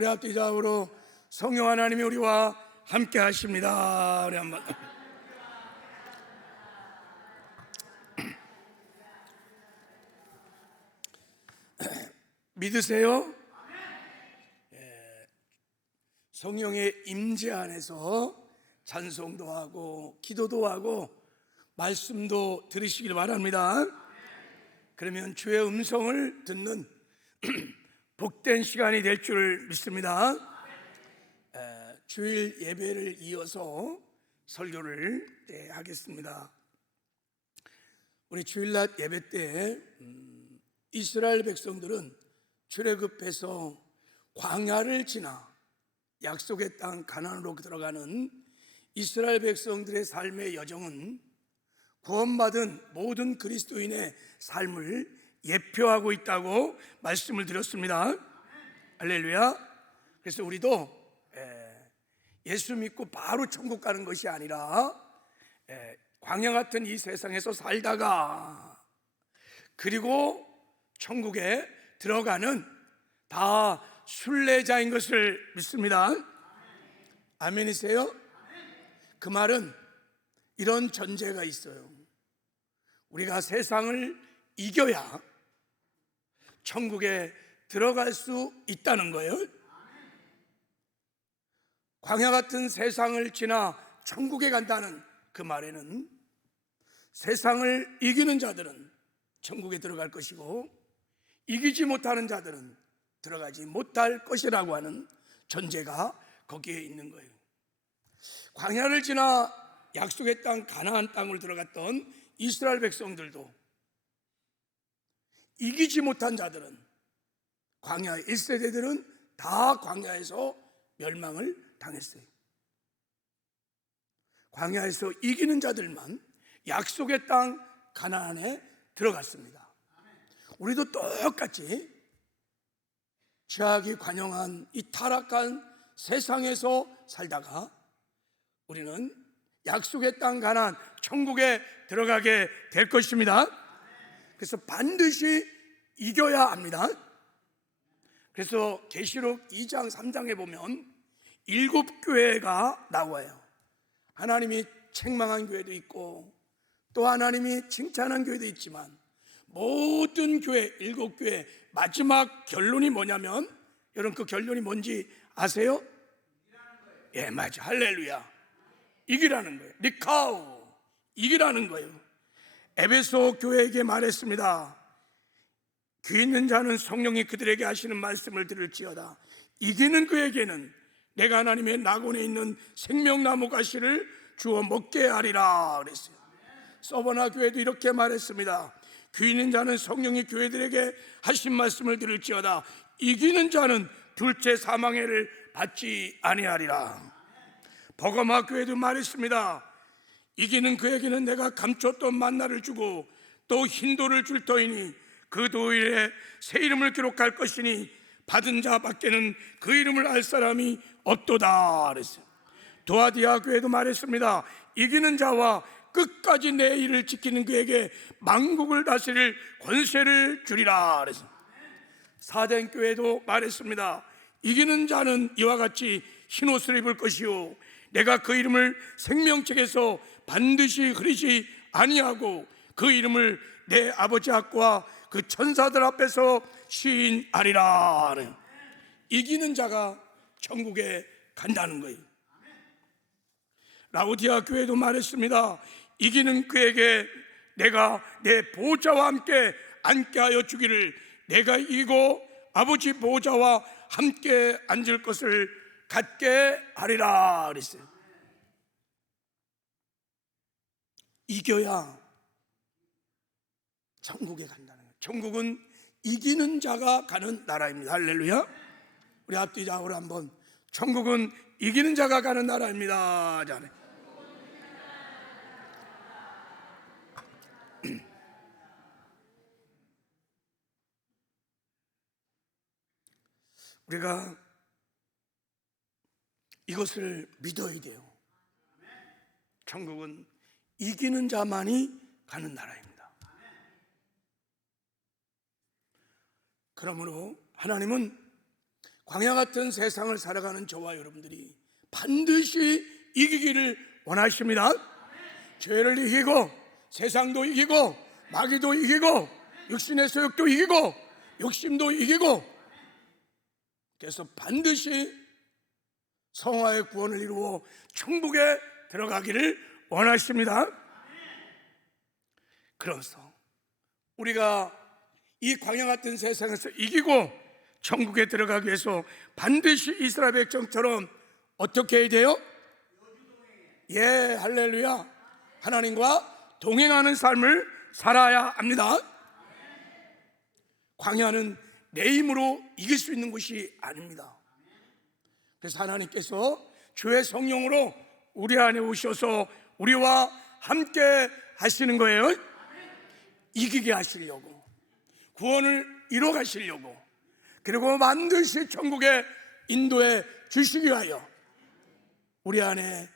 우리 앞뒤 좌우로 성령 하나님이 우리와 함께 하십니다. 우리 한번 믿으세요? 성령의 임재 안에서 찬송도 하고 기도도 하고 말씀도 들으시길 바랍니다. 그러면 주의 음성을 듣는 복된 시간이 될 줄 믿습니다. 주일 예배를 이어서 설교를 하겠습니다. 우리 주일날 예배 때 이스라엘 백성들은 출애굽해서 광야를 지나 약속의 땅 가나안으로 들어가는 이스라엘 백성들의 삶의 여정은 구원받은 모든 그리스도인의 삶을 예표하고 있다고 말씀을 드렸습니다. 할렐루야. 그래서 우리도 예수 믿고 바로 천국 가는 것이 아니라 광야 같은 이 세상에서 살다가 그리고 천국에 들어가는 다 순례자인 것을 믿습니다. 아멘이세요? 그 말은 이런 전제가 있어요. 우리가 세상을 이겨야 천국에 들어갈 수 있다는 거예요. 광야 같은 세상을 지나 천국에 간다는 그 말에는 세상을 이기는 자들은 천국에 들어갈 것이고 이기지 못하는 자들은 들어가지 못할 것이라고 하는 전제가 거기에 있는 거예요. 광야를 지나 약속의 땅 가나안 땅을 들어갔던 이스라엘 백성들도 이기지 못한 자들은 광야 1세대들은 다 광야에서 멸망을 당했어요. 광야에서 이기는 자들만 약속의 땅 가나안에 들어갔습니다. 우리도 똑같이 죄악이 관영한 이 타락한 세상에서 살다가 우리는 약속의 땅 가나안 천국에 들어가게 될 것입니다. 그래서 반드시 이겨야 합니다. 그래서 계시록 2장 3장에 보면 7교회가 나와요. 하나님이 책망한 교회도 있고 또 하나님이 칭찬한 교회도 있지만 모든 교회 7교회 마지막 결론이 뭐냐면 여러분 그 결론이 뭔지 아세요? 예, 맞아. 할렐루야. 이기라는 거예요. 니카우, 이기라는 거예요. 에베소 교회에게 말했습니다. 귀 있는 자는 성령이 그들에게 하시는 말씀을 들을지어다. 이기는 그에게는 내가 하나님의 낙원에 있는 생명나무 가시를 주어 먹게 하리라 그랬어요. 서버나 교회도 이렇게 말했습니다. 귀 있는 자는 성령이 교회들에게 하신 말씀을 들을지어다. 이기는 자는 둘째 사망의 해를 받지 아니하리라. 버가마 교회도 말했습니다. 이기는 그에게는 내가 감췄던 만나를 주고 또 흰돌을 줄 터이니 그 돌에 새 이름을 기록할 것이니 받은 자 밖에는 그 이름을 알 사람이 없도다 그랬어요. 도아디아 교회도 말했습니다. 이기는 자와 끝까지 내 일을 지키는 그에게 만국을 다스릴 권세를 주리라 그랬어요. 사덴 교회도 말했습니다. 이기는 자는 이와 같이 흰옷을 입을 것이요 내가 그 이름을 생명책에서 반드시 흐리지 아니하고 그 이름을 내 아버지 앞과 그 천사들 앞에서 시인하리라. 이기는 자가 천국에 간다는 거예요. 라오디아 교회도 말했습니다. 이기는 그에게 내가 내 보좌와 함께 앉게 하여 주기를 내가 이기고 아버지 보좌와 함께 앉을 것을 갖게 하리라 그랬어요. 이겨야 천국에 간다는 거예요. 천국은 이기는 자가 가는 나라입니다. 할렐루야. 우리 앞뒤 좌우로 한번 천국은 이기는 자가 가는 나라입니다. 우리가 이것을 믿어야 돼요. 천국은 이기는 자만이 가는 나라입니다. 그러므로 하나님은 광야 같은 세상을 살아가는 저와 여러분들이 반드시 이기기를 원하십니다. 죄를 이기고 세상도 이기고 마귀도 이기고 육신의 소욕도 이기고 욕심도 이기고, 그래서 반드시 성화의 구원을 이루어 천국에 들어가기를 원하십니다. 그래서 우리가 이 광야 같은 세상에서 이기고 천국에 들어가기 위해서 반드시 이스라엘 백성처럼 어떻게 해야 돼요? 예, 할렐루야. 하나님과 동행하는 삶을 살아야 합니다. 광야는 내 힘으로 이길 수 있는 것이 아닙니다. 그래서 하나님께서 주의 성령으로 우리 안에 오셔서 우리와 함께 하시는 거예요. 이기게 하시려고, 구원을 이뤄 가시려고, 그리고 반드시 천국에 인도해 주시기 위하여 우리 안에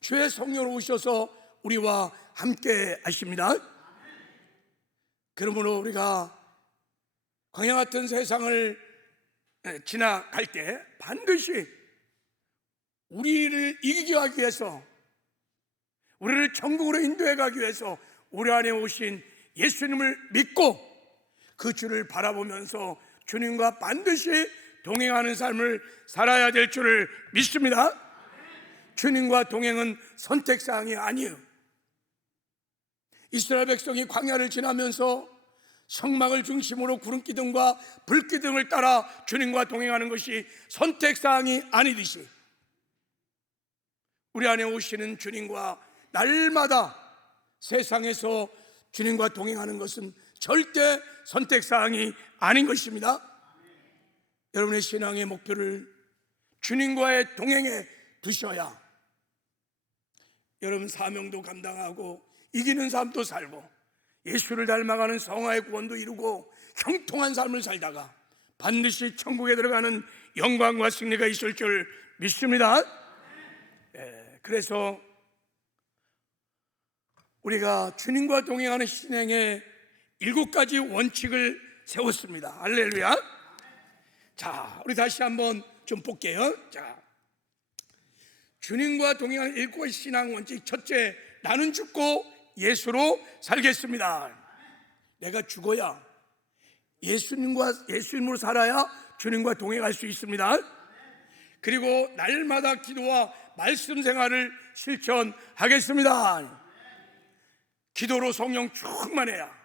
주의 성령으로 오셔서 우리와 함께 하십니다. 그러므로 우리가 광야 같은 세상을 지나갈 때 반드시 우리를 이기게 하기 위해서, 우리를 천국으로 인도해 가기 위해서 우리 안에 오신 예수님을 믿고 그 주를 바라보면서 주님과 반드시 동행하는 삶을 살아야 될 줄을 믿습니다. 주님과 동행은 선택사항이 아니에요. 이스라엘 백성이 광야를 지나면서 성막을 중심으로 구름기둥과 불기둥을 따라 주님과 동행하는 것이 선택사항이 아니듯이 우리 안에 오시는 주님과 날마다 세상에서 주님과 동행하는 것은 절대 선택사항이 아닌 것입니다. 여러분의 신앙의 목표를 주님과의 동행에 두셔야 여러분 사명도 감당하고 이기는 삶도 살고 예수를 닮아가는 성화의 구원도 이루고 형통한 삶을 살다가 반드시 천국에 들어가는 영광과 승리가 있을 줄 믿습니다. 그래서 우리가 주님과 동행하는 신행의 7가지 원칙을 세웠습니다. 할렐루야. 자, 우리 다시 한번 좀 볼게요. 자, 주님과 동행하는 7가지 신앙 원칙. 첫째, 나는 죽고 예수로 살겠습니다. 내가 죽어야 예수님으로 살아야 주님과 동행할 수 있습니다. 그리고 날마다 기도와 말씀 생활을 실천하겠습니다. 기도로 성령 충만해야,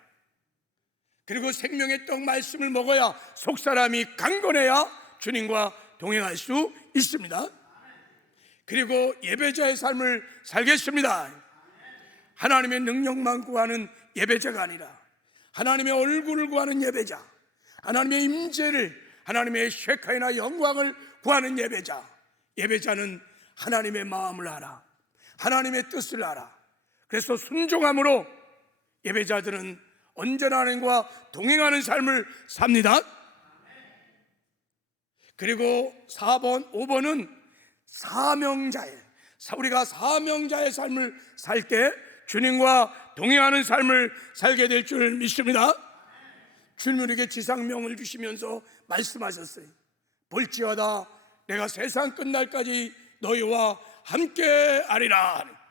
그리고 생명의 떡 말씀을 먹어야 속사람이 강건해야 주님과 동행할 수 있습니다. 그리고 예배자의 삶을 살겠습니다. 하나님의 능력만 구하는 예배자가 아니라 하나님의 얼굴을 구하는 예배자, 하나님의 임재를, 하나님의 쉐카이나 영광을 구하는 예배자. 예배자는 하나님의 마음을 알아, 하나님의 뜻을 알아. 그래서 순종함으로 예배자들은 언제나 하나님과 동행하는 삶을 삽니다. 그리고 4번, 5번은 우리가 사명자의 삶을 살 때 주님과 동행하는 삶을 살게 될 줄 믿습니다. 주님은 우리에게 지상명을 주시면서 말씀하셨어요. 볼지어다 내가 세상 끝날까지 너희와 함께 하리라.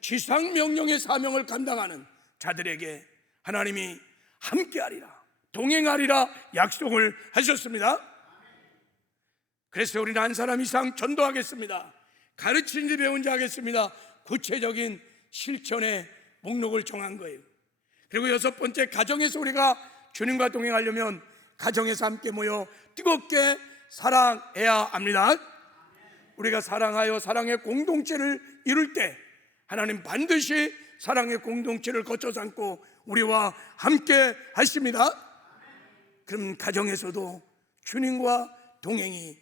지상명령의 사명을 감당하는 자들에게 하나님이 함께 하리라, 동행하리라 약속을 하셨습니다. 그래서 우리는 한 사람 이상 전도하겠습니다. 가르친 지 배운 자 하겠습니다. 구체적인 실천의 목록을 정한 거예요. 그리고 6번째, 가정에서 우리가 주님과 동행하려면 가정에서 함께 모여 뜨겁게 사랑해야 합니다. 우리가 사랑하여 사랑의 공동체를 이룰 때 하나님 반드시 사랑의 공동체를 거쳐 삼고 우리와 함께 하십니다. 그럼 가정에서도 주님과 동행이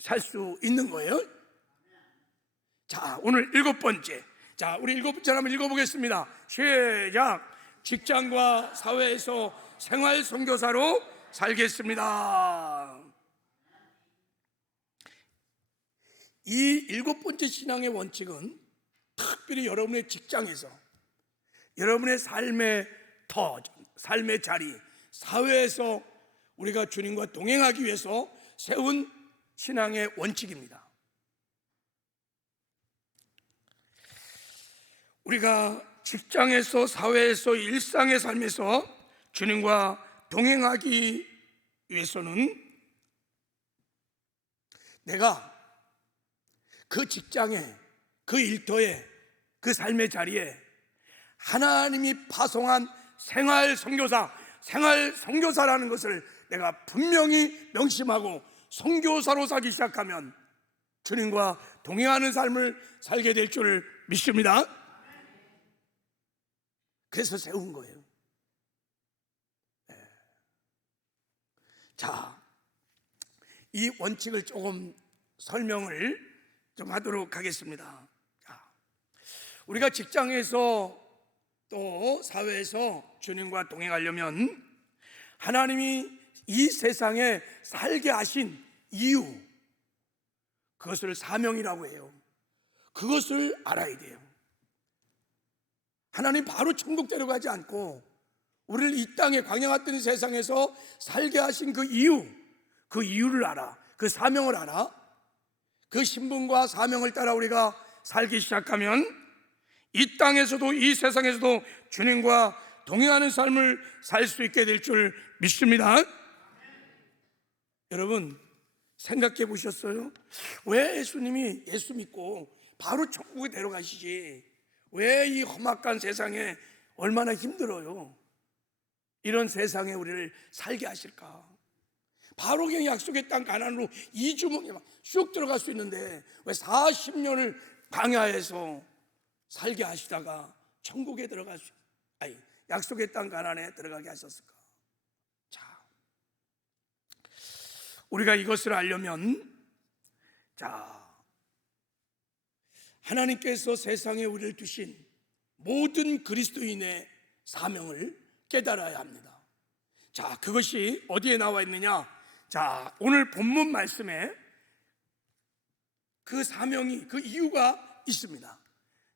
살 수 있는 거예요. 자, 오늘 7번째. 자, 우리 7번째 한번 읽어보겠습니다. 시작. 직장과 사회에서 생활 선교사로 살겠습니다. 이 7번째 신앙의 원칙은 특별히 여러분의 직장에서, 여러분의 삶의 삶의 자리, 사회에서 우리가 주님과 동행하기 위해서 세운 신앙의 원칙입니다. 우리가 직장에서, 사회에서, 일상의 삶에서 주님과 동행하기 위해서는 내가 그 직장에, 그 일터에, 그 삶의 자리에 하나님이 파송한 생활 선교사라는 것을 내가 분명히 명심하고 선교사로 살기 시작하면 주님과 동행하는 삶을 살게 될 줄 믿습니다. 그래서 세운 거예요. 자, 이 원칙을 조금 설명을 좀 하도록 하겠습니다. 자, 우리가 직장에서 또 사회에서 주님과 동행하려면 하나님이 이 세상에 살게 하신 이유, 그것을 사명이라고 해요. 그것을 알아야 돼요. 하나님 바로 천국 데려가지 않고 우리를 이 땅에 광야 같은 세상에서 살게 하신 그 이유, 그 이유를 알아, 그 사명을 알아. 그 신분과 사명을 따라 우리가 살기 시작하면 이 땅에서도 이 세상에서도 주님과 동행하는 삶을 살 수 있게 될 줄 믿습니다. 여러분 생각해 보셨어요? 왜 예수님이 예수 믿고 바로 천국에 데려가시지 왜 이 험악한 세상에 얼마나 힘들어요? 이런 세상에 우리를 살게 하실까? 바로 그냥 약속의 땅 가나안으로 2주먹에 쑥 들어갈 수 있는데 왜 40년을 광야에서 살게 하시다가 천국에 들어갈 수, 약속의 땅 가나안에 들어가게 하셨을까? 자, 우리가 이것을 알려면 하나님께서 세상에 우리를 두신 모든 그리스도인의 사명을 깨달아야 합니다. 자, 그것이 어디에 나와 있느냐? 자, 오늘 본문 말씀에 그 사명이, 그 이유가 있습니다.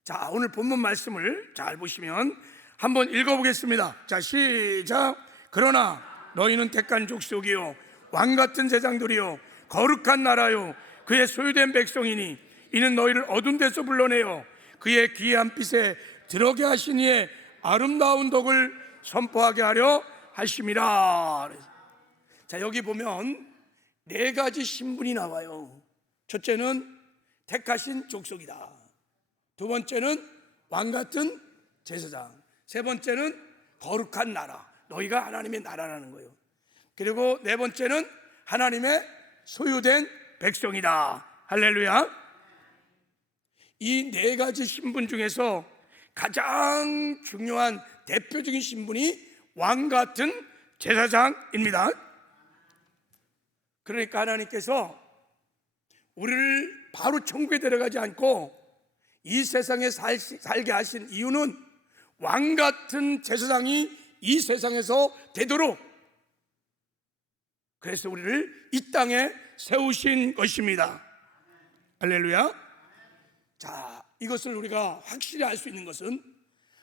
자, 오늘 본문 말씀을 잘 보시면 한번 읽어보겠습니다. 자, 시작. 그러나 너희는 택한 족속이요 왕같은 제장들이요 거룩한 나라요 그의 소유된 백성이니 이는 너희를 어두운 데서 불러내어 그의 귀한 빛에 들어게 하신 이의 아름다운 덕을 선포하게 하려 하심이라. 자, 여기 보면 4가지 신분이 나와요. 첫째는 택하신 족속이다. 두 번째는 왕같은 제사장. 세 번째는 거룩한 나라. 너희가 하나님의 나라라는 거예요. 그리고 네 번째는 하나님의 소유된 백성이다. 할렐루야. 이 4가지 신분 중에서 가장 중요한 대표적인 신분이 왕같은 제사장입니다. 그러니까 하나님께서 우리를 바로 천국에 데려가지 않고 이 세상에 살게 하신 이유는 왕같은 제사장이 이 세상에서 되도록, 그래서 우리를 이 땅에 세우신 것입니다. 할렐루야. 자, 이것을 우리가 확실히 알 수 있는 것은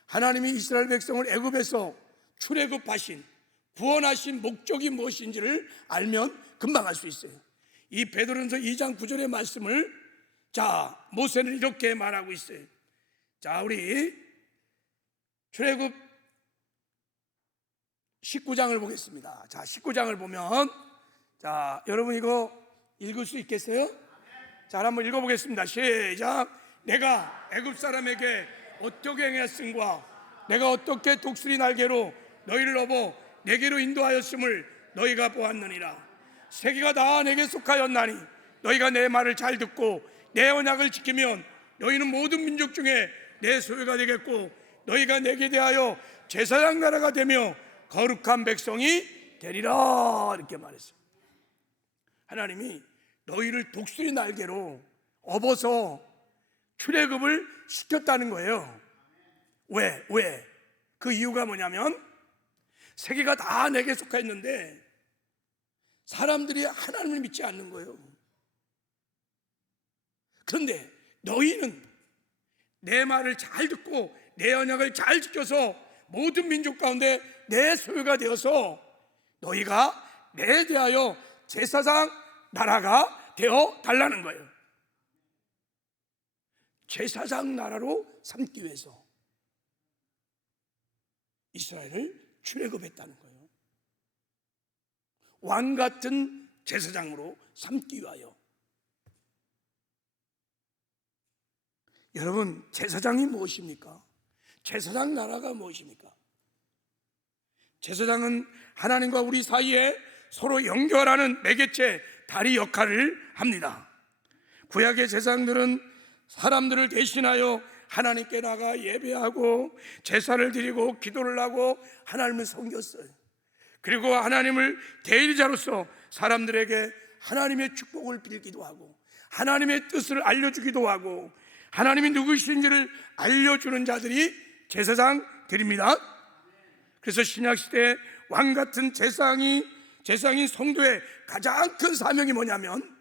하나님이 이스라엘 백성을 애굽에서 출애굽하신, 구원하신 목적이 무엇인지를 알면 금방 알 수 있어요. 이 베드로전서 2장 9절의 말씀을 모세는 이렇게 말하고 있어요. 자, 우리 출애굽 19장을 보겠습니다. 자, 19장을 보면 여러분 이거 읽을 수 있겠어요? 자, 한번 읽어보겠습니다. 시작. 내가 애굽 사람에게 어떻게 행했음과 내가 어떻게 독수리 날개로 너희를 업어 내게로 인도하였음을 너희가 보았느니라. 세계가 다 내게 속하였나니 너희가 내 말을 잘 듣고 내 언약을 지키면 너희는 모든 민족 중에 내 소유가 되겠고 너희가 내게 대하여 제사장 나라가 되며 거룩한 백성이 되리라. 이렇게 말했어요. 하나님이 너희를 독수리 날개로 업어서 출애굽을 시켰다는 거예요. 왜? 그 이유가 뭐냐면 세계가 다 내게 속해 있는데 사람들이 하나님을 믿지 않는 거예요. 그런데 너희는 내 말을 잘 듣고 내 언약을 잘 지켜서 모든 민족 가운데 내 소유가 되어서 너희가 내에 대하여 제사장 나라가 되어 달라는 거예요. 제사장 나라로 삼기 위해서 이스라엘을 출애굽했다는 거예요. 왕 같은 제사장으로 삼기 위하여. 여러분, 제사장이 무엇입니까? 제사장 나라가 무엇입니까? 제사장은 하나님과 우리 사이에 서로 연결하는 매개체, 다리 역할을 합니다. 구약의 제사장들은 사람들을 대신하여 하나님께 나가 예배하고 제사를 드리고 기도를 하고 하나님을 섬겼어요. 그리고 하나님을 대리자로서 사람들에게 하나님의 축복을 빌기도 하고 하나님의 뜻을 알려주기도 하고 하나님이 누구신지를 알려주는 자들이 제사장들입니다. 그래서 신약시대 왕같은 제사장인 성도의 가장 큰 사명이 뭐냐면,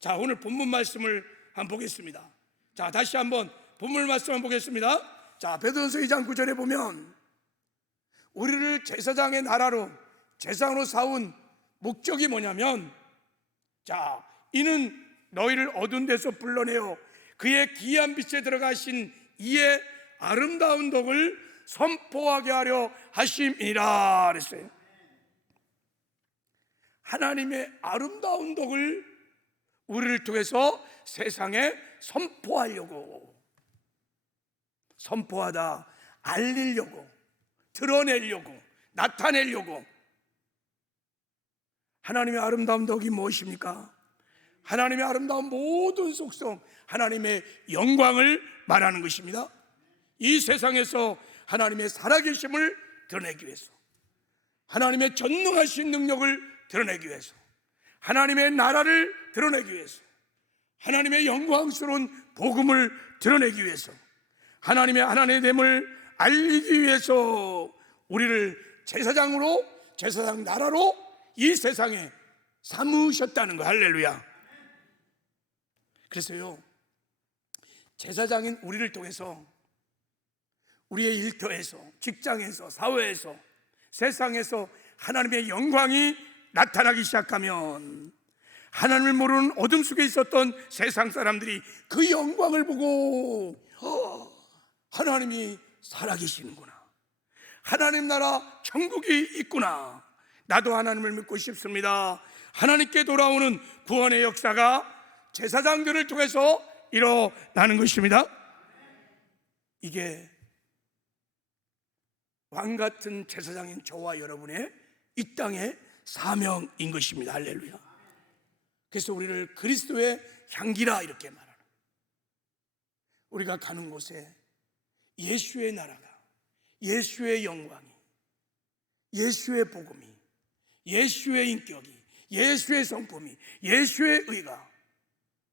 자, 오늘 본문 말씀을 한번 보겠습니다. 자, 다시 한번 본문 말씀 한번 보겠습니다. 자, 베드로전서 2장 9절에 보면 우리를 제사장의 나라로 제사장으로 사온 목적이 뭐냐면, 자, 이는 너희를 어두운 데서 불러내어 그의 기이한 빛에 들어가신 이의 아름다운 덕을 선포하게 하려 하심이라 그랬어요. 하나님의 아름다운 덕을 우리를 통해서 세상에 선포하려고, 선포하다 알리려고, 드러내려고, 나타내려고. 하나님의 아름다운 덕이 무엇입니까? 하나님의 아름다운 모든 속성, 하나님의 영광을 말하는 것입니다. 이 세상에서 하나님의 살아계심을 드러내기 위해서, 하나님의 전능하신 능력을 드러내기 위해서, 하나님의 나라를 드러내기 위해서, 하나님의 영광스러운 복음을 드러내기 위해서, 하나님의 하나님됨을 알리기 위해서 우리를 제사장으로, 제사장 나라로 이 세상에 삼으셨다는 거. 할렐루야. 그래서요, 제사장인 우리를 통해서 우리의 일터에서, 직장에서, 사회에서, 세상에서 하나님의 영광이 나타나기 시작하면 하나님을 모르는 어둠 속에 있었던 세상 사람들이 그 영광을 보고 하나님이 살아계시는구나, 하나님 나라 천국이 있구나, 나도 하나님을 믿고 싶습니다. 하나님께 돌아오는 구원의 역사가 제사장들을 통해서 일어나는 것입니다. 이게 왕같은 제사장인 저와 여러분의 이 땅의 사명인 것입니다. 할렐루야. 그래서 우리를 그리스도의 향기라 이렇게 말하는, 우리가 가는 곳에 예수의 나라가, 예수의 영광이, 예수의 복음이, 예수의 인격이, 예수의 성품이, 예수의 의가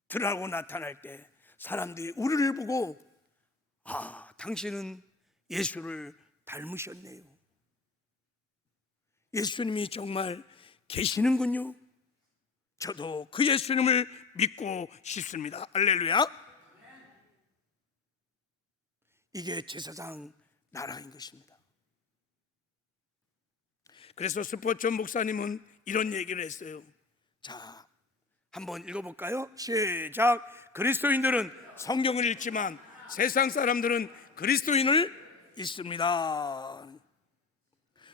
드러나고 나타날 때 사람들이 우리를 보고, 아, 당신은 예수를 닮으셨네요, 예수님이 정말 계시는군요, 저도 그 예수님을 믿고 싶습니다. 할렐루야. 이게 제사장 나라인 것입니다. 그래서 스포츠 목사님은 이런 얘기를 했어요. 자, 한번 읽어볼까요? 시작. 그리스도인들은 성경을 읽지만 세상 사람들은 그리스도인을 읽습니다.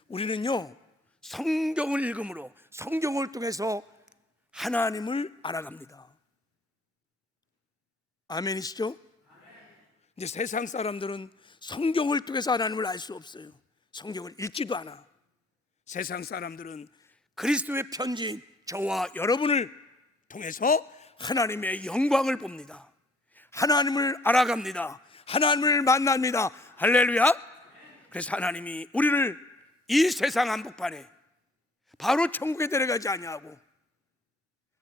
우리는요, 성경을 읽음으로, 성경을 통해서 하나님을 알아갑니다. 아멘이시죠? 이제 세상 사람들은 성경을 통해서 하나님을 알 수 없어요. 성경을 읽지도 않아. 세상 사람들은 그리스도의 편지인 저와 여러분을 통해서 하나님의 영광을 봅니다. 하나님을 알아갑니다. 하나님을 만납니다. 할렐루야. 그래서 하나님이 우리를 이 세상 한복판에 바로 천국에 데려가지 아니하고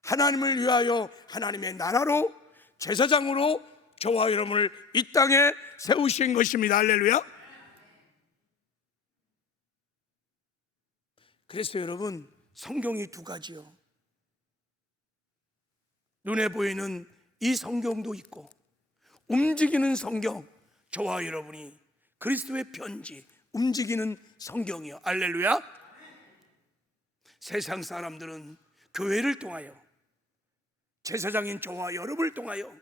하나님을 위하여 하나님의 나라로, 제사장으로 저와 여러분을 이 땅에 세우신 것입니다. 할렐루야. 그래서 여러분, 성경이 두 가지요. 눈에 보이는 이 성경도 있고 움직이는 성경, 저와 여러분이 그리스도의 편지, 움직이는 성경이요. 할렐루야. 세상 사람들은 교회를 통하여, 제사장인 저와 여러분을 통하여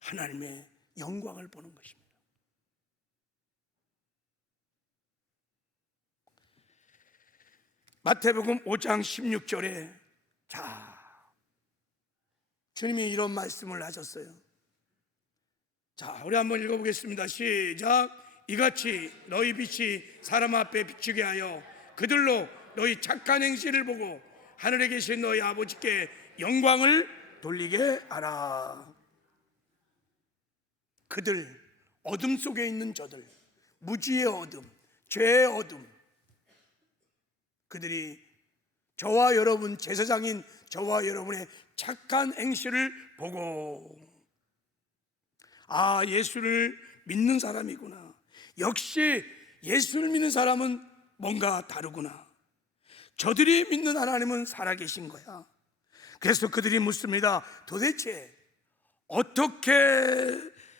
하나님의 영광을 보는 것입니다. 마태복음 5장 16절에 주님이 이런 말씀을 하셨어요. 우리 한번 읽어보겠습니다. 시작. 이같이 너희 빛이 사람 앞에 비추게 하여 그들로 너희 착한 행실을 보고 하늘에 계신 너희 아버지께 영광을 돌리게 하라. 그들, 어둠 속에 있는 저들, 무지의 어둠, 죄의 어둠, 그들이 저와 여러분, 제사장인 저와 여러분의 착한 행실을 보고 예수를 믿는 사람이구나, 역시 예수를 믿는 사람은 뭔가 다르구나, 저들이 믿는 하나님은 살아계신 거야. 그래서 그들이 묻습니다. 도대체 어떻게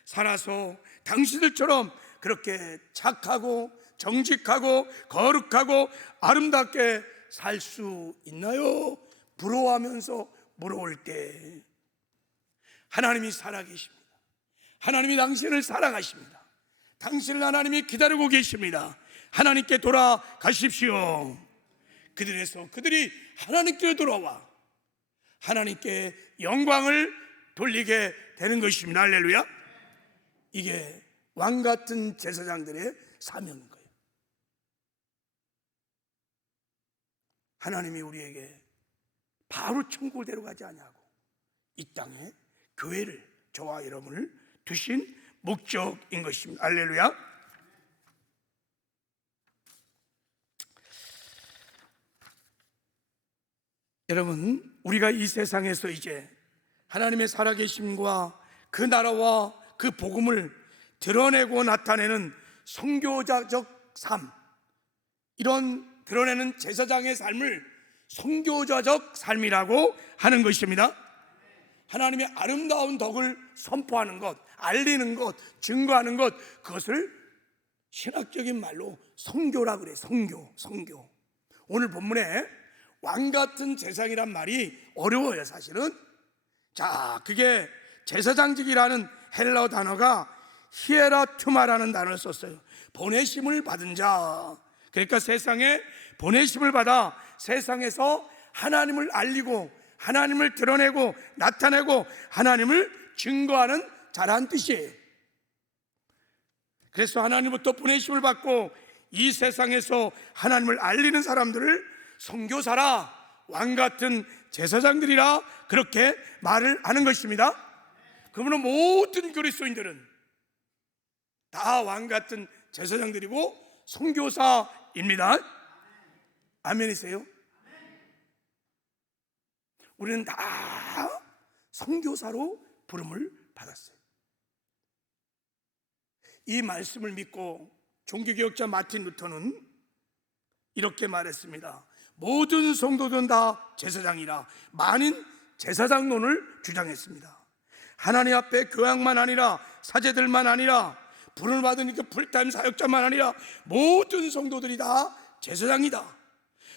살아서 당신들처럼 그렇게 착하고 정직하고 거룩하고 아름답게 살 수 있나요? 부러워하면서 물어올 때 하나님이 살아계십니다. 하나님이 당신을 사랑하십니다. 당신을 하나님이 기다리고 계십니다. 하나님께 돌아가십시오. 그들이 하나님께 돌아와 하나님께 영광을 돌리게 되는 것입니다. 할렐루야. 이게 왕같은 제사장들의 사명인 거예요. 하나님이 우리에게 바로 천국을 데려가지 아니하고 이 땅에 교회를, 저와 여러분을 두신 목적인 것입니다. 할렐루야. 여러분, 우리가 이 세상에서 이제 하나님의 살아계심과 그 나라와 그 복음을 드러내고 나타내는 선교자적 삶, 이런 드러내는 제사장의 삶을 선교자적 삶이라고 하는 것입니다. 하나님의 아름다운 덕을 선포하는 것, 알리는 것, 증거하는 것, 그것을 신학적인 말로 선교라 그래요. 선교. 오늘 본문에 왕같은 제사장이란 말이 어려워요, 사실은. 그게 제사장직이라는 헬라어 단어가 히에라투마라는 단어를 썼어요. 보내심을 받은 자. 그러니까 세상에 보내심을 받아 세상에서 하나님을 알리고 하나님을 드러내고 나타내고 하나님을 증거하는 자라는 뜻이에요. 그래서 하나님부터 보내심을 받고 이 세상에서 하나님을 알리는 사람들을 선교사라, 왕같은 제사장들이라 그렇게 말을 하는 것입니다. 그러면 모든 그리스도인들은 다 왕같은 제사장들이고 선교사입니다. 아멘이세요? 우리는 다 선교사로 부름을 받았어요. 이 말씀을 믿고 종교개혁자 마틴 루터는 이렇게 말했습니다. 모든 성도들은 다 제사장이라 만인 제사장론을 주장했습니다. 하나님 앞에 교황만 아니라 사제들만 아니라 부름을 받은 그 풀타임 사역자만 아니라 모든 성도들이 다 제사장이다.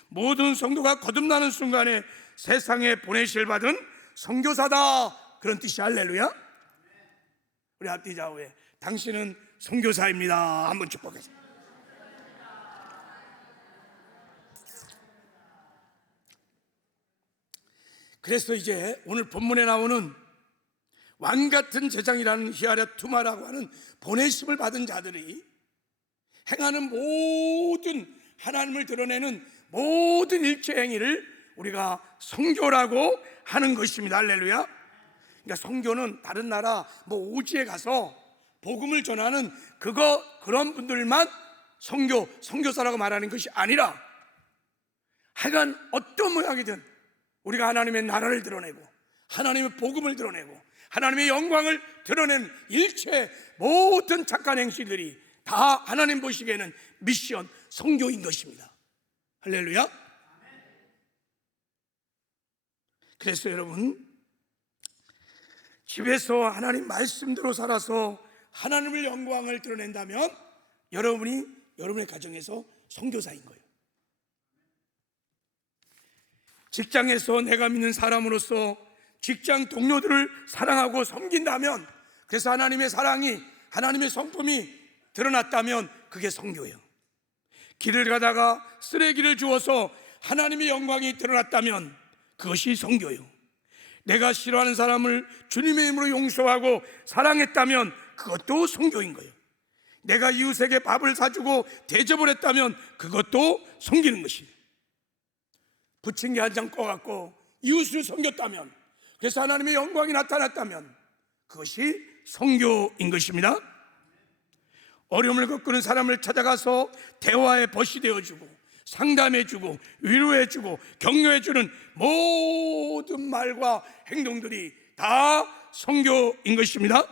모든 성도가 거듭나는 순간에 세상에 보내실 받은 선교사다, 그런 뜻이. 할렐루야. 우리 앞뒤 좌우에 당신은 선교사입니다 한번 축복하세요. 그래서 이제 오늘 본문에 나오는 왕같은 제사장이라는 히에라투마라고 하는 보내심을 받은 자들이 행하는 모든 하나님을 드러내는 모든 일체 행위를 우리가 선교라고 하는 것입니다. 할렐루야. 그러니까 선교는 다른 나라 오지에 가서 복음을 전하는 그런 분들만 선교사라고 말하는 것이 아니라 하여간 어떤 모양이든 우리가 하나님의 나라를 드러내고 하나님의 복음을 드러내고 하나님의 영광을 드러내는 일체 모든 착한 행실들이 다 하나님 보시기에는 미션, 선교인 것입니다. 할렐루야. 그래서 여러분, 집에서 하나님 말씀대로 살아서 하나님의 영광을 드러낸다면 여러분이 여러분의 가정에서 선교사인 거예요. 직장에서 내가 믿는 사람으로서 직장 동료들을 사랑하고 섬긴다면, 그래서 하나님의 사랑이, 하나님의 성품이 드러났다면 그게 선교예요. 길을 가다가 쓰레기를 주워서 하나님의 영광이 드러났다면 그것이 선교예요. 내가 싫어하는 사람을 주님의 이름으로 용서하고 사랑했다면 그것도 선교인 거예요. 내가 이웃에게 밥을 사주고 대접을 했다면 그것도 섬기는 것이에요. 부침개 한 장 꺼갖고 이웃을 섬겼다면, 그래서 하나님의 영광이 나타났다면 그것이 선교인 것입니다. 어려움을 겪는 사람을 찾아가서 대화의 벗이 되어주고 상담해주고 위로해주고 격려해주는 모든 말과 행동들이 다 선교인 것입니다.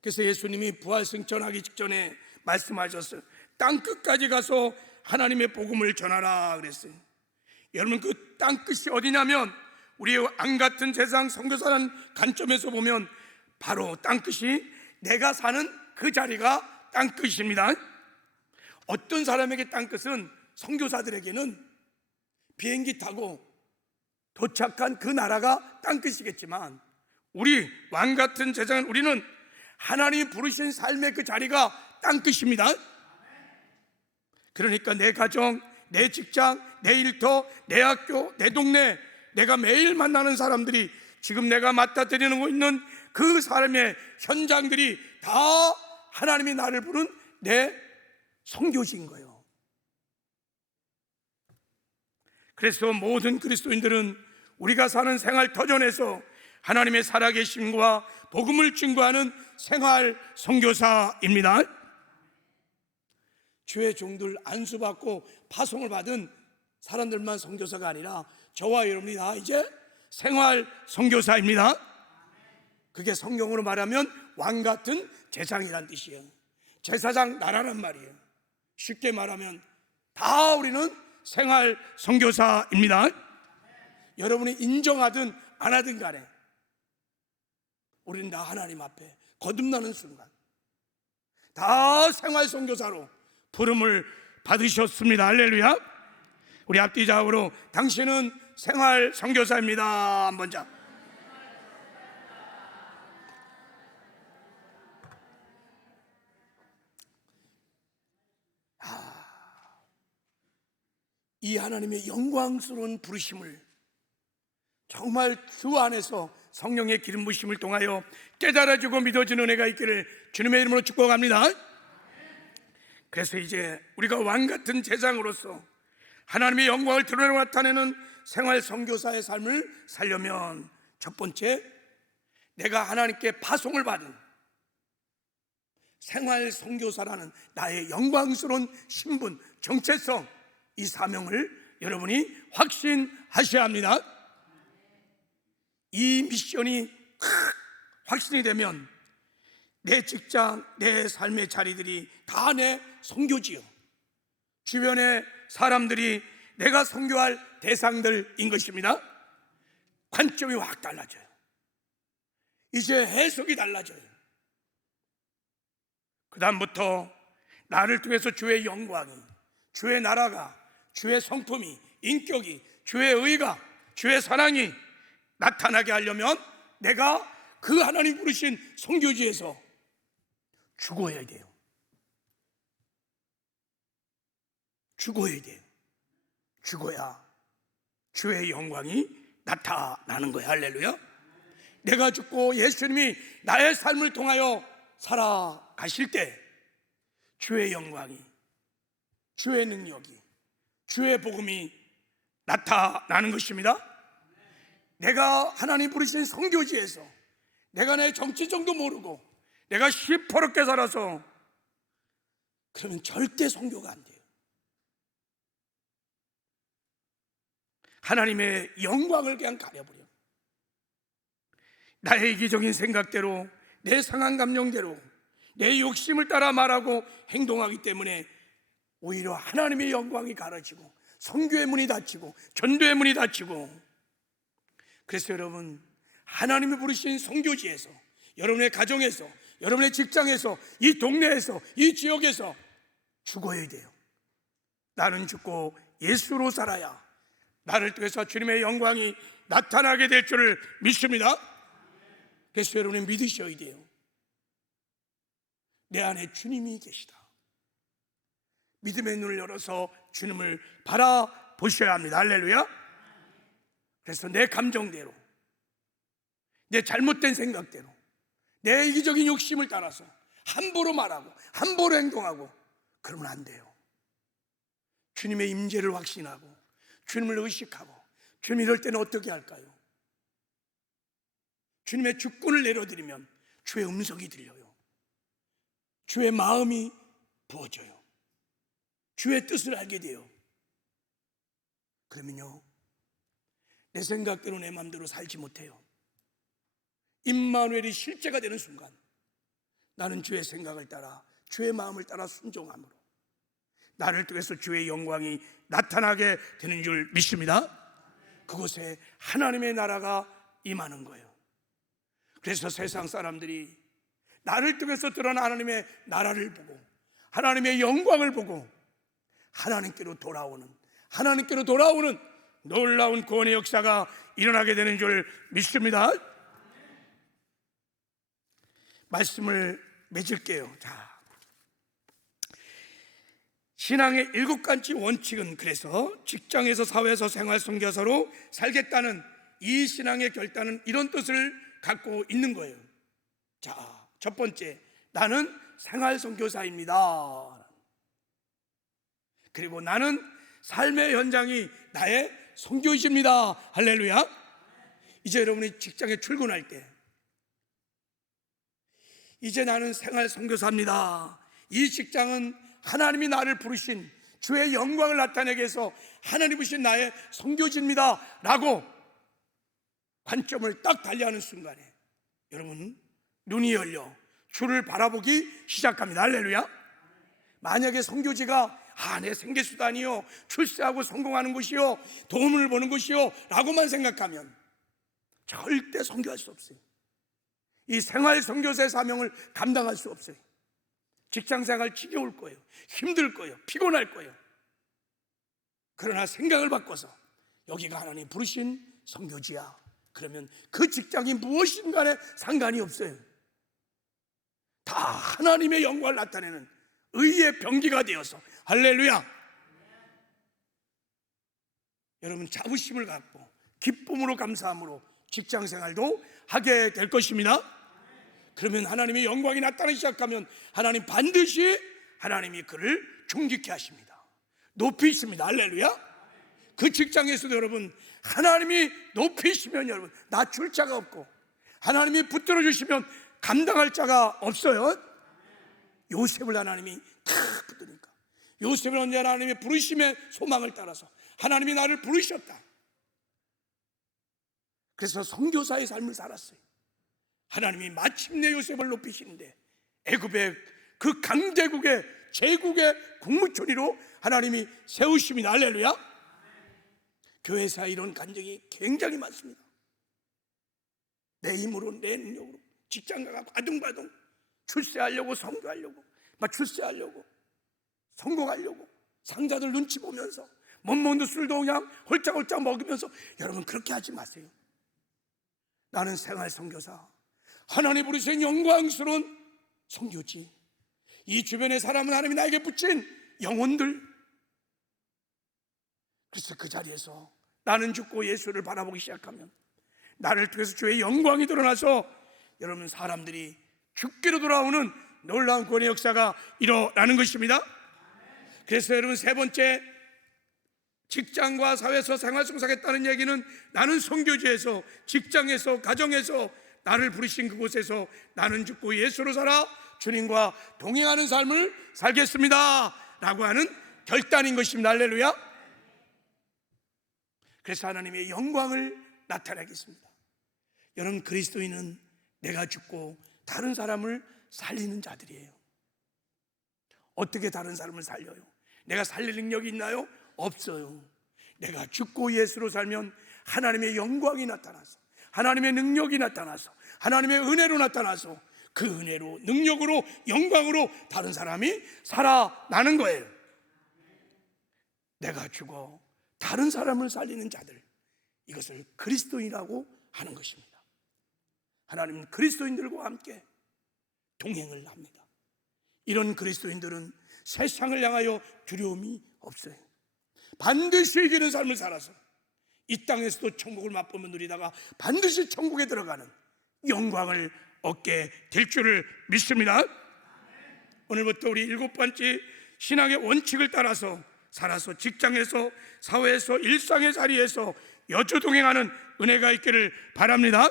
그래서 예수님이 부활승천하기 직전에 말씀하셨어요. 땅끝까지 가서 하나님의 복음을 전하라 그랬어요. 여러분, 그 땅끝이 어디냐면 우리의 왕같은 세상 선교사라는 관점에서 보면 바로 땅끝이 내가 사는 그 자리가 땅끝입니다. 어떤 사람에게 땅끝은 선교사들에게는 비행기 타고 도착한 그 나라가 땅끝이겠지만, 우리 왕같은 세상은 우리는 하나님이 부르신 삶의 그 자리가 땅끝입니다. 그러니까 내 가정, 내 직장, 내 일터, 내 학교, 내 동네, 내가 매일 만나는 사람들이, 지금 내가 맡아드리고 있는 그 사람의 현장들이 다 하나님이 나를 부른 내 선교지인 거예요. 그래서 모든 그리스도인들은 우리가 사는 생활 터전에서 하나님의 살아계심과 복음을 증거하는 생활 선교사입니다. 주의 종들 안수받고 파송을 받은 사람들만 선교사가 아니라 저와 여러분이 다 이제 생활 선교사입니다. 그게 성경으로 말하면 왕같은 제사장이란 뜻이에요. 제사장 나라란 말이에요. 쉽게 말하면 다 우리는 생활 선교사입니다. 여러분이 인정하든 안 하든 간에 우리는 다 하나님 앞에 거듭나는 순간 다 생활 선교사로 부름을 받으셨습니다. 할렐루야. 우리 앞뒤 좌우로 당신은 생활 선교사입니다. 한번 자. 이 하나님의 영광스러운 부르심을 정말 주 안에서 성령의 기름 부으심을 통하여 깨달아주고 믿어지는 은혜가 있기를 주님의 이름으로 축복합니다. 그래서 이제 우리가 왕같은 제사장으로서 하나님의 영광을 드러내고 나타내는 생활 선교사의 삶을 살려면 첫 번째, 내가 하나님께 파송을 받은 생활 선교사라는 나의 영광스러운 신분, 정체성, 이 사명을 여러분이 확신하셔야 합니다. 이 미션이 확신이 되면 내 직장, 내 삶의 자리들이 다 내 선교지요. 주변의 사람들이 내가 선교할 대상들인 것입니다. 관점이 확 달라져요. 이제 해석이 달라져요. 그 다음부터 나를 통해서 주의 영광이, 주의 나라가, 주의 성품이, 인격이, 주의 의가, 주의 사랑이 나타나게 하려면 내가 그 하나님 부르신 선교지에서 죽어야 돼요. 죽어야 돼요. 죽어야 주의 영광이 나타나는 거예요. 할렐루야. 내가 죽고 예수님이 나의 삶을 통하여 살아가실 때 주의 영광이, 주의 능력이, 주의 복음이 나타나는 것입니다. 내가 하나님 부르신 선교지에서 내가 내 정체성도 모르고 내가 시퍼렇게 살아서 그러면 절대 선교가 안 돼요. 하나님의 영광을 그냥 가려버려. 나의 이기적인 생각대로, 내 상한 감정대로, 내 욕심을 따라 말하고 행동하기 때문에 오히려 하나님의 영광이 가려지고 선교의 문이 닫히고 전도의 문이 닫히고. 그래서 여러분, 하나님이 부르신 선교지에서, 여러분의 가정에서, 여러분의 직장에서, 이 동네에서, 이 지역에서 죽어야 돼요. 나는 죽고 예수로 살아야 나를 통해서 주님의 영광이 나타나게 될 줄을 믿습니다. 그래서 여러분이 믿으셔야 돼요. 내 안에 주님이 계시다. 믿음의 눈을 열어서 주님을 바라보셔야 합니다. 할렐루야. 그래서 내 감정대로, 내 잘못된 생각대로, 내 이기적인 욕심을 따라서 함부로 말하고 함부로 행동하고 그러면 안 돼요. 주님의 임재를 확신하고 주님을 의식하고, 주님 이럴 때는 어떻게 할까요? 주님의 주권을 내려드리면 주의 음성이 들려요. 주의 마음이 부어져요. 주의 뜻을 알게 돼요. 그러면요, 내 생각대로 내 마음대로 살지 못해요. 임마누엘이 실제가 되는 순간 나는 주의 생각을 따라, 주의 마음을 따라 순종함으로 나를 통해서 주의 영광이 나타나게 되는 줄 믿습니다. 그곳에 하나님의 나라가 임하는 거예요. 그래서 세상 사람들이 나를 통해서 드러난 하나님의 나라를 보고 하나님의 영광을 보고 하나님께로 돌아오는 놀라운 구원의 역사가 일어나게 되는 줄 믿습니다. 말씀을 맺을게요. 자, 신앙의 7가지 원칙은 그래서 직장에서, 사회에서, 생활 선교사로 살겠다는 이 신앙의 결단은 이런 뜻을 갖고 있는 거예요. 자, 첫 번째, 나는 생활 선교사입니다. 그리고 나는 삶의 현장이 나의 선교지입니다. 할렐루야. 이제 여러분이 직장에 출근할 때, 이제 나는 생활 선교사입니다. 이 직장은 하나님이 나를 부르신 주의 영광을 나타내게 해서 하나님 부르신 나의 선교지입니다 라고 관점을 딱 달리하는 순간에 여러분 눈이 열려 주를 바라보기 시작합니다. 할렐루야. 만약에 선교지가 내 생계수단이요, 출세하고 성공하는 곳이요, 도움을 보는 곳이요 라고만 생각하면 절대 선교할 수 없어요. 이 생활 선교사의 사명을 감당할 수 없어요. 직장생활 지겨울 거예요. 힘들 거예요. 피곤할 거예요. 그러나 생각을 바꿔서 여기가 하나님 부르신 선교지야. 그러면 그 직장이 무엇인 간에 상관이 없어요. 다 하나님의 영광을 나타내는 의의 병기가 되어서, 할렐루야. 여러분 자부심을 갖고 기쁨으로 감사함으로 직장생활도 하게 될 것입니다. 그러면 하나님의 영광이 나타나기 시작하면 하나님 반드시 하나님이 그를 존귀케 하십니다. 높이십니다. 할렐루야. 그 직장에서도 여러분 하나님이 높이시면 여러분 낮출 자가 없고, 하나님이 붙들어 주시면 감당할 자가 없어요. 요셉을 하나님이 다 붙드니까, 요셉은 언제 하나님의 부르심의 소망을 따라서 하나님이 나를 부르셨다. 그래서 선교사의 삶을 살았어요. 하나님이 마침내 요셉을 높이시는데 애굽의 그 강대국의 제국의 국무총리로 하나님이 세우십니다. 할렐루야. 교회사에 이런 간증이 굉장히 많습니다. 내 힘으로, 내 능력으로 직장 가고 아둥바둥 출세하려고, 선교하려고, 출세하려고, 성공하려고 상자들 눈치 보면서 못먹는 술도 그냥 홀짝홀짝 먹으면서, 여러분 그렇게 하지 마세요. 나는 생활 선교사, 하나님 부르신 영광스러운 선교지, 이 주변의 사람은 하나님이 나에게 붙인 영혼들. 그래서 그 자리에서 나는 죽고 예수를 바라보기 시작하면 나를 통해서 주의 영광이 드러나서 여러분 사람들이 죽기로 돌아오는 놀라운 구원의 역사가 일어나는 것입니다. 그래서 여러분 세 번째, 직장과 사회에서 생활성사하겠다는 얘기는 나는 선교지에서, 직장에서, 가정에서 나를 부르신 그곳에서 나는 죽고 예수로 살아 주님과 동행하는 삶을 살겠습니다 라고 하는 결단인 것입니다. 할렐루야. 그래서 하나님의 영광을 나타내겠습니다. 여러분 그리스도인은 내가 죽고 다른 사람을 살리는 자들이에요. 어떻게 다른 사람을 살려요? 내가 살릴 능력이 있나요? 없어요. 내가 죽고 예수로 살면 하나님의 영광이 나타나서, 하나님의 능력이 나타나서, 하나님의 은혜로 나타나서 그 은혜로, 능력으로, 영광으로 다른 사람이 살아나는 거예요. 내가 죽어 다른 사람을 살리는 자들, 이것을 그리스도인이라고 하는 것입니다. 하나님은 그리스도인들과 함께 동행을 합니다. 이런 그리스도인들은 세상을 향하여 두려움이 없어요. 반드시 이기는 삶을 살아서 이 땅에서도 천국을 맛보며 누리다가 반드시 천국에 들어가는 영광을 얻게 될 줄을 믿습니다. 오늘부터 우리 7번째 신앙의 원칙을 따라서 살아서 직장에서, 사회에서, 일상의 자리에서 여주동행하는 은혜가 있기를 바랍니다.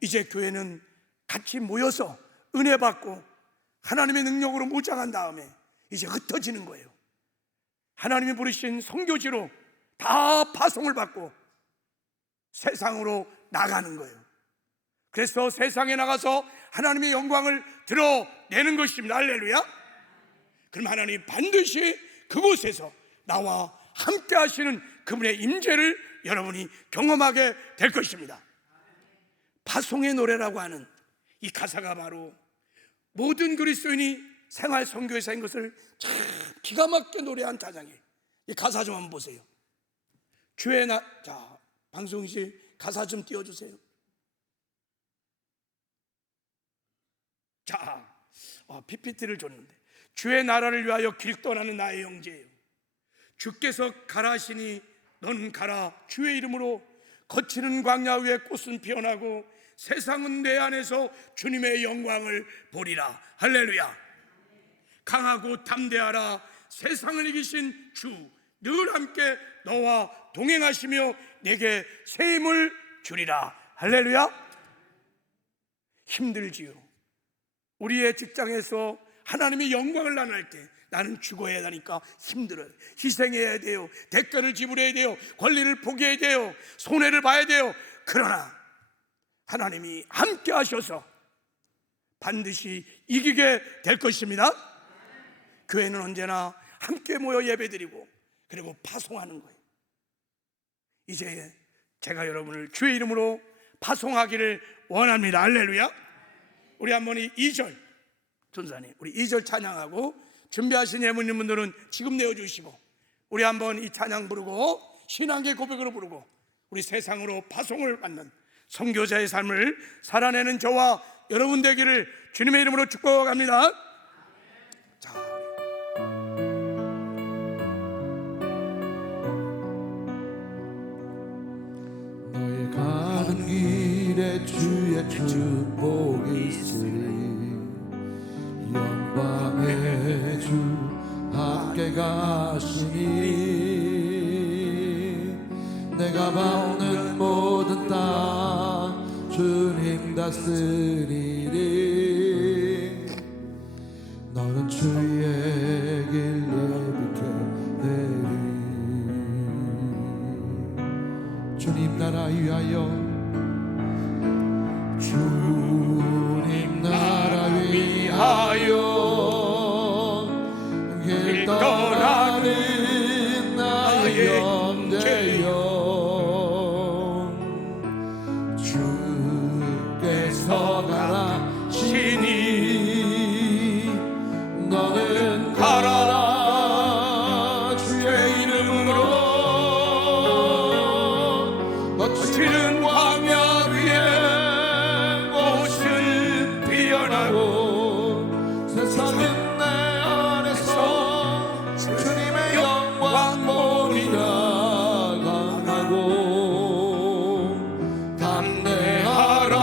이제 교회는 같이 모여서 은혜 받고 하나님의 능력으로 무장한 다음에 이제 흩어지는 거예요. 하나님이 부르신 선교지로 다 파송을 받고 세상으로 나가는 거예요. 그래서 세상에 나가서 하나님의 영광을 드러내는 것입니다. 할렐루야. 그럼 하나님이 반드시 그곳에서 나와 함께 하시는 그분의 임재를 여러분이 경험하게 될 것입니다. 파송의 노래라고 하는 이 가사가 바로 모든 그리스도인이 생활 선교사인 것을 참 기가 막히게 노래한 찬양이에요. 이 가사 좀 한번 보세요. 주의 자, 방송실 가사 좀 띄워주세요. 자, PPT를 줬는데, 주의 나라를 위하여 길 떠나는 나의 형제예요. 주께서 가라 하시니 너는 가라. 주의 이름으로 거치는 광야 위에 꽃은 피어나고 세상은 내 안에서 주님의 영광을 보리라. 할렐루야. 강하고 담대하라. 세상을 이기신 주 늘 함께 너와 동행하시며 내게 새 힘을 주리라. 할렐루야. 힘들지요. 우리의 직장에서 하나님의 영광을 나눌 때 나는 죽어야 하니까 힘들어요. 희생해야 돼요. 대가를 지불해야 돼요. 권리를 포기해야 돼요. 손해를 봐야 돼요. 그러나 하나님이 함께 하셔서 반드시 이기게 될 것입니다. 교회는 언제나 함께 모여 예배드리고 그리고 파송하는 거예요. 이제 제가 여러분을 주의 이름으로 파송하기를 원합니다. 할렐루야. 우리 한번 이 2절 전사님, 우리 2절 찬양하고 준비하신 예물님 분들은 지금 내어주시고 우리 한번 이 찬양 부르고 신앙의 고백으로 부르고 우리 세상으로 파송을 받는 선교자의 삶을 살아내는 저와 여러분 되기를 주님의 이름으로 축복합니다. 자, 너의 가는 길에 주의 축복이 있으리 영광의 주 함께 가시니 내가 밟는 모든 땅 주님 다스리리 너는 주의 길 예비케 되리 주님 나라 위하여 주님 나라 위하여 길 떠나는 나의 형제여 주께서 가라 시니 너는 가라 주의 이름으로 거치는 광야 위에 꽃은 피어나고 세상은 내 안에서 주님의 영광 보리라 강하고 담대하라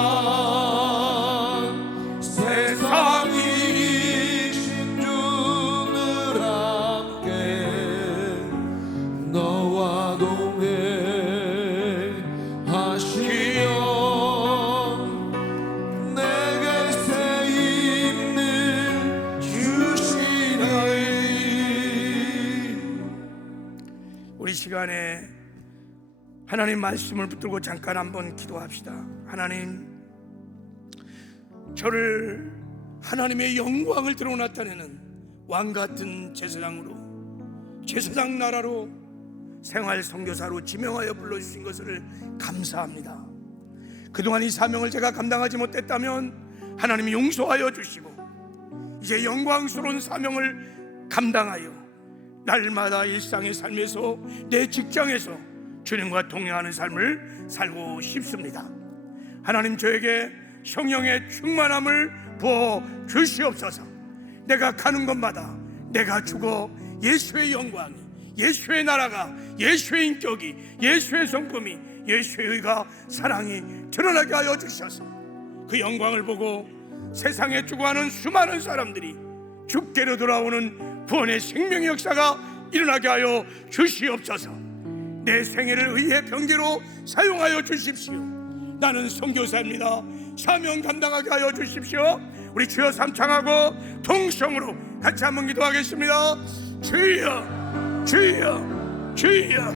세상이 이기신 주 늘 함께 너와 동행하시며 내게 새 힘을 주시니 우리 시간에 하나님 말씀을 붙들고 잠깐 한번 기도합시다. 하나님, 저를 하나님의 영광을 드러 나타내는 왕같은 제사장으로, 제사장 나라로 생활 선교사로 지명하여 불러주신 것을 감사합니다. 그동안 이 사명을 제가 감당하지 못했다면 하나님이 용서하여 주시고 이제 영광스러운 사명을 감당하여 날마다 일상의 삶에서, 내 직장에서 주님과 동행하는 삶을 살고 싶습니다. 하나님, 저에게 성령의 충만함을 부어 주시옵소서. 내가 가는 곳마다 내가 죽어 예수의 영광이, 예수의 나라가, 예수의 인격이, 예수의 성품이, 예수의 의가, 사랑이 드러나게 하여 주셔서 그 영광을 보고 세상에 죽어가는 수많은 사람들이 죽게로 돌아오는 구원의 생명의 역사가 일어나게 하여 주시옵소서. 내 생애를 의의 병제로 사용하여 주십시오. 나는 선교사입니다. 사명 감당하게 하여 주십시오. 우리 주여 삼창하고 동성으로 같이 한번 기도하겠습니다. 주여, 주여, 주여.